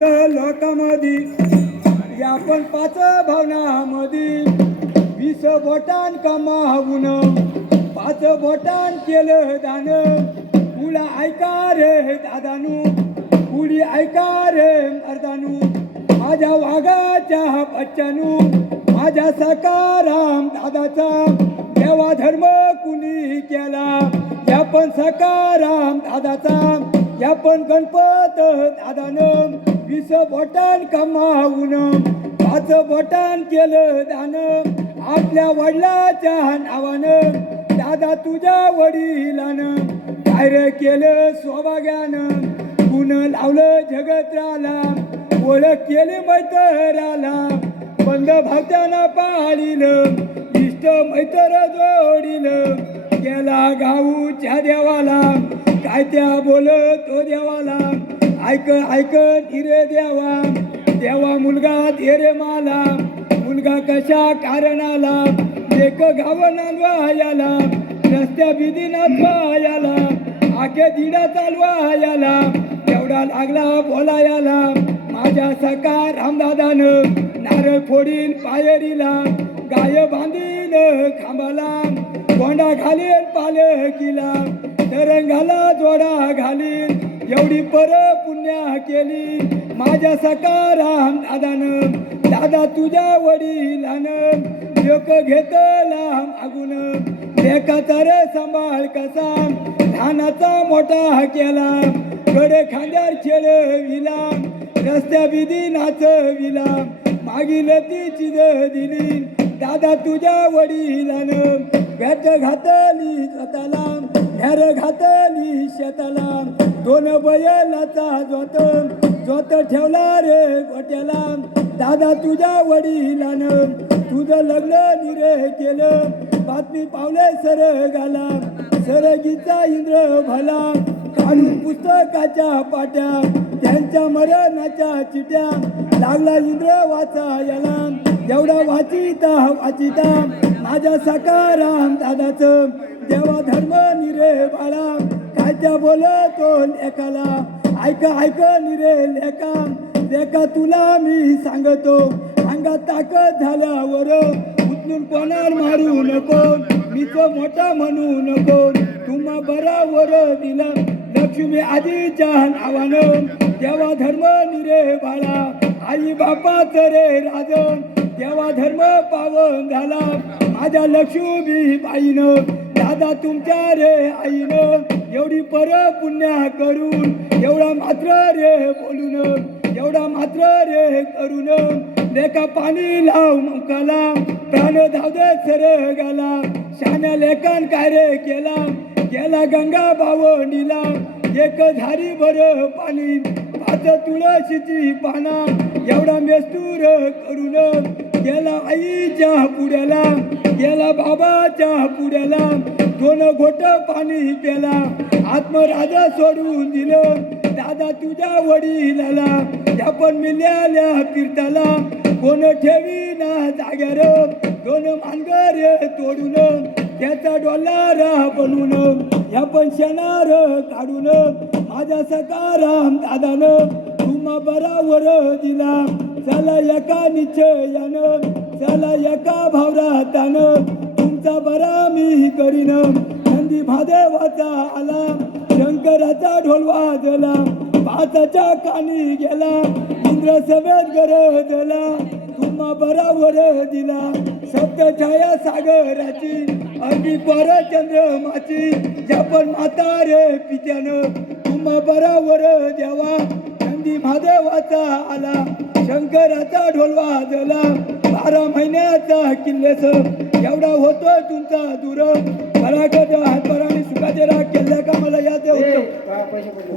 लोकांमध्ये या पण पाच भावनामध्ये 20 बोटान कमावून 5 बोटान केलं दान। तुला ऐका रे दादानू, पुढी ऐका रे मर्दानू, माझ्या वाघाच्या बच्चानू, माझ्या सकाराम दादाचा देवा धर्म कुणी केला। या पण सकाराम दादाचा, या पण गणपत दादानं 20 बोटान कमावून 5 बोटान केलं दान। आपल्या वडिलाच्या नावानं दादा तुझ्या वडिलानं काय रे केलं सौभाग्यानं। गुण लावलं जगत्राला, ओळख केली मैत्राला, बंद भावत्यानं पाळीलं, इष्ट मैत्र जोडीलं। गेला गाऊच्या देवाला, काय त्या बोलत तो देवाला, ऐक ऐक रे देवा, देवा मुलगा दे रे मला, मुलगा कशा कारणाला, एक गावना याला, रस्त्या बिदीनात याला, आखे दिडा चालवा याला, एवढा लागला बोलायाला। माझ्या सका रामदादानं नारळ फोडीन पायरीला, गाय बांधीन खांबाला, गोंडा घालीन पालखीला, तरंगाला जोडा घालीन, एवढी पर पुण्या केली माझ्या सकाराम दादानं। दादा तुझ्या वडिलानं लोक घेतला मागून, लेकाचा रे सांभाळ कसा लहानाचा मोठा केला। कडे खांद्यावर खेळविला, रस्त्या बिदी नाचविला, मागील ती चीज दिली दादा तुझ्या वडिलानं। व्याज घातली स्वतःला, ढेर घातली शेताला, 2 बैलाचा जोत ठेवला रे गोट्याला। दादा तुझ्या वडिलानं तुझं लग्न निरे केलं, बातमी पावले सरगाला, सरगीचा इंद्र भला, काढून पुस्तकाच्या पाट्या, त्यांच्या मरणाच्या चिट्या, लागला इंद्र वाचायला, एवढा वाचिता माझ्या सकाराम दादाचं देवा धर्म निरे बाळा, काय त्या बोलतो लेकाला, ऐक निरे लेका, लेका तुला मी सांगतो, अंगात ताकद झाल्यावर उचलून कोणाला मारू नको, मीच मोठा म्हणू नको, तुम्हा बरावर दिला लक्ष्मी आजीच्या नावानं, देवा धर्म निरे बाळा, आई बापाचं रे राजन, देवा धर्म पावन झाला माझ्या लक्ष्मी बाईनं। दादा तुमच्या रे आईनं एवढी पर पुण्या करून, एवढा मात्र रे बोलून, एवढा मात्र रे करून, लेका पाणी लाव मुखाला, प्राण धाव दे सरगाला, शान्या लेकान काय रे केला, गेला गंगा बावणीला, एक झारी भर पाणी 5 तुळशीची पाना, एवढा मेस्तूर करून, गेला आईच्या पुढ्याला, गेला बाबाच्या पुढ्याला, 2 घोट पाणी प्याला, आत्मराज सोडून दिलं दादा तुझ्या वडिलाला। त्या पण मिळाल्या फिरताला, कोण ठेवी ना जाग्यार, 2 मांगर तोडून, त्याचा डोलार बनवून, या पण शेणार काढून, माझ्या सकाराम दादानं तुम्हा बरावर दिला। चला एका निश्चयानं, चला एका भावरातानं, तुमचा बरा मी करीन। नंदी महादेवाचा आला, शंकराचा ढोल वाजला, 5च्या कानी गेला, इंद्र समेत गरजला, तुम्हा बरावर दिला। सत्य छाया सागराची, अगदी पर चंद्रमाची, ज्या पण माता रे पित्यानं तुम्हा बरावर द्यावा। नंदी महादेवाचा आला, शंकराचा ढोल वाजला, 12 महिन्याचा किल्लेस, एवढा होतो तुमचा दूर, परागत हातभराने सुखाचे राग केल्या का मला याद होतं।